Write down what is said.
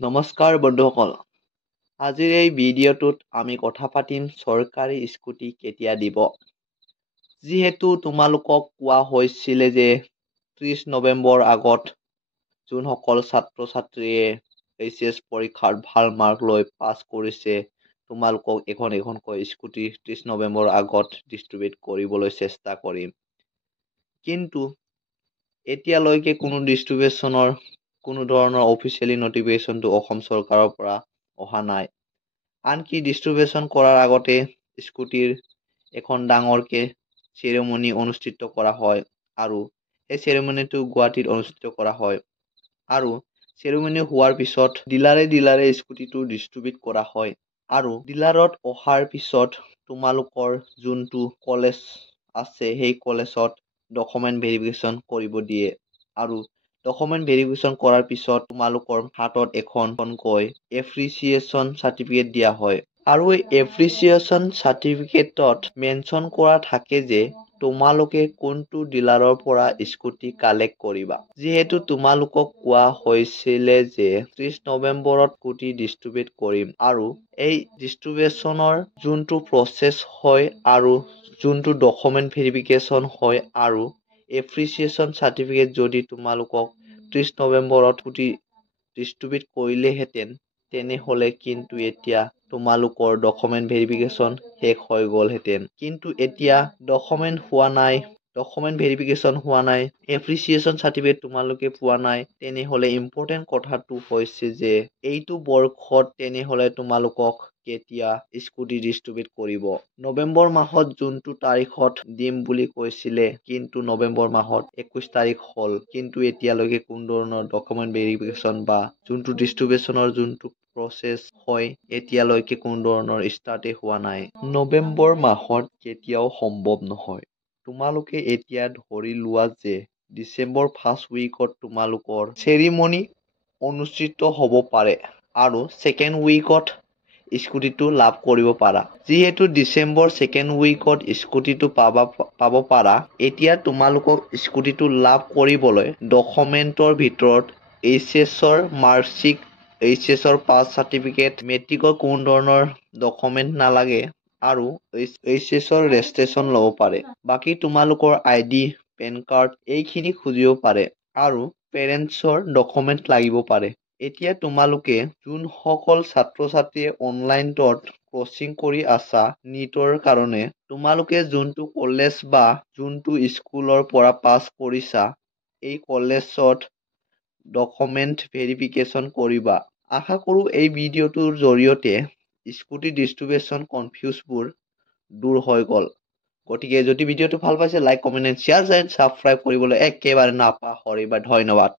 নমস্কাৰ বন্ধুসকল, আজিৰ এই ভিডিঅ'টোত আমি কথা পাতিম চৰকাৰী স্কুটি কেতিয়া দিব। যিহেতু তোমালোকক কোৱা হৈছিলে যে 30 নৱেম্বৰ আগত যোনসকল ছাত্ৰ ছাত্ৰীয়ে এইচএছ পৰীক্ষাত ভাল মাৰ্ক লৈ পাছ কৰিছে তোমালোকক এখনকৈ স্কুটি 30 নৱেম্বৰ আগত ডিষ্ট্ৰিবিউট কৰিবলৈ চেষ্টা কৰিম। কিন্তু এতিয়ালৈকে কোনো ডিষ্ট্ৰিবিউচনৰ কোনো ধৰণৰ অফিচিয়েলি নটিফিকেশ্যনটো অসম চৰকাৰৰ পৰা অহা নাই। আনকি ডিষ্ট্ৰিবিউচন কৰাৰ আগতে স্কুটিৰ এখন ডাঙৰকে চেৰেমনি অনুষ্ঠিত কৰা হয় আৰু এই চেৰেমনিটো গুৱাহাটীত অনুষ্ঠিত কৰা হয় আৰু চেৰেমনি হোৱাৰ পিছত ডিলাৰে স্কুটিটো ডিষ্ট্ৰিবিউট কৰা হয় আৰু ডিলাৰত অহাৰ পিছত তোমালোকৰ যোনটো কলেজ আছে সেই কলেজত ডকুমেণ্ট ভেৰিফিকেশ্যন কৰিব দিয়ে আৰু ডকুমেণ্ট ভেৰিফিকেশ্যন কৰাৰ পিছত তোমালোকৰ হাতত এখনকৈ এপ্ৰিচিয়েশ্যন চাৰ্টিফিকেট দিয়া হয় আৰু এই এপ্ৰিচিয়েশ্যন চাৰ্টিফিকেটত মেনশ্যন কৰা থাকে যে তোমালোকে কোনটো ডিলাৰৰ পৰা স্কুটি কালেক্ট কৰিবা। যিহেতু তোমালোকক কোৱা হৈছিলে যে 30 নৱেম্বৰত স্কুটি ডিষ্ট্ৰিবিউট কৰিম আৰু এই ডিষ্ট্ৰিবিউচনৰ যোনটো প্ৰচেছ হয় আৰু যোনটো ডকুমেণ্ট ভেৰিফিকেশ্যন হয় আৰু এপ্ৰিচিয়েশ্যন চাৰ্টিফিকেট যদি তোমালোকক 30 নৱেম্বৰত স্কুটি ডিষ্ট্ৰিবিউট কৰিলেহেঁতেন তেনেহ'লে কিন্তু এতিয়া তোমালোকৰ ডকুমেণ্ট ভেৰিফিকেশ্যন শেষ হৈ গ'লহেঁতেন। কিন্তু এতিয়া ডকুমেণ্ট হোৱা নাই, ডকুমেণ্ট ভেৰিফিকেশ্যন হোৱা নাই, এপ্ৰিচিয়েশ্যন চাৰ্টিফিকেট তোমালোকে পোৱা নাই, তেনেহ'লে ইম্পৰ্টেণ্ট কথাটো হৈছে যে এইটো বৰ্ষত তেনেহ'লে তোমালোকক কেতিয়া স্কুটি ডিষ্ট্ৰিবিউট কৰিব। নৱেম্বৰ মাহত যোনটো তাৰিখত দিম বুলি কৈছিলে কিন্তু নৱেম্বৰ মাহত 21 তাৰিখ হ'ল কিন্তু এতিয়ালৈকে কোনো ধৰণৰ ডকুমেণ্ট ভেৰিফিকেশ্যন বা যোনটো ডিষ্ট্ৰিবিউচনৰ যোনটো প্ৰচেছ হয় এতিয়ালৈকে কোনো ধৰণৰ ষ্টাৰ্টেই হোৱা নাই। নৱেম্বৰ মাহত কেতিয়াও সম্ভৱ নহয়। তোমালোকে এতিয়া ধৰি লোৱা যে ডিচেম্বৰ ফাৰ্ষ্ট উইকত তোমালোকৰ চেৰিমনি অনুষ্ঠিত হ'ব পাৰে আৰু ছেকেণ্ড উইকত স্কুটিটো লাভ কৰিব পাৰা। যিহেতু ডিচেম্বৰ ছেকেণ্ড উইকত স্কুটিটো পাব পাৰা, এতিয়া তোমালোকক স্কুটিটো লাভ কৰিবলৈ ডকুমেণ্টৰ ভিতৰত এইচএছৰ মাৰ্কশ্বিট, এইচএছৰ পাছ চাৰ্টিফিকেট, মেট্ৰিকৰ কোনো ধৰণৰ ডকুমেণ্ট নালাগে আৰু এইচএছৰ ৰেজিষ্ট্ৰেশ্যন ল'ব পাৰে। বাকী তোমালোকৰ আইডি, পেন কাৰ্ড এইখিনি খুজিব পাৰে আৰু পেৰেণ্টছৰ ডকুমেণ্ট লাগিব পাৰে। এতিয়া তোমালোকে যোনসকল ছাত্ৰ ছাত্ৰীয়ে অনলাইনত কোচিং কৰি আছা নীটৰ কাৰণে, তোমালোকে যোনটো কলেজ বা যোনটো স্কুলৰ পৰা পাছ কৰিছা এই কলেজত ডকুমেণ্ট ভেৰিফিকেশ্যন কৰিবা। আশা কৰোঁ এই ভিডিঅ'টোৰ জৰিয়তে স্কুটি ডিষ্ট্ৰিবিউচন কনফিউজবোৰ দূৰ হৈ গ'ল। গতিকে যদি ভিডিঅ'টো ভাল পাইছে like, comment and share and subscribe কৰিবলৈ একেবাৰে নাপাহৰিবা। ধন্যবাদ।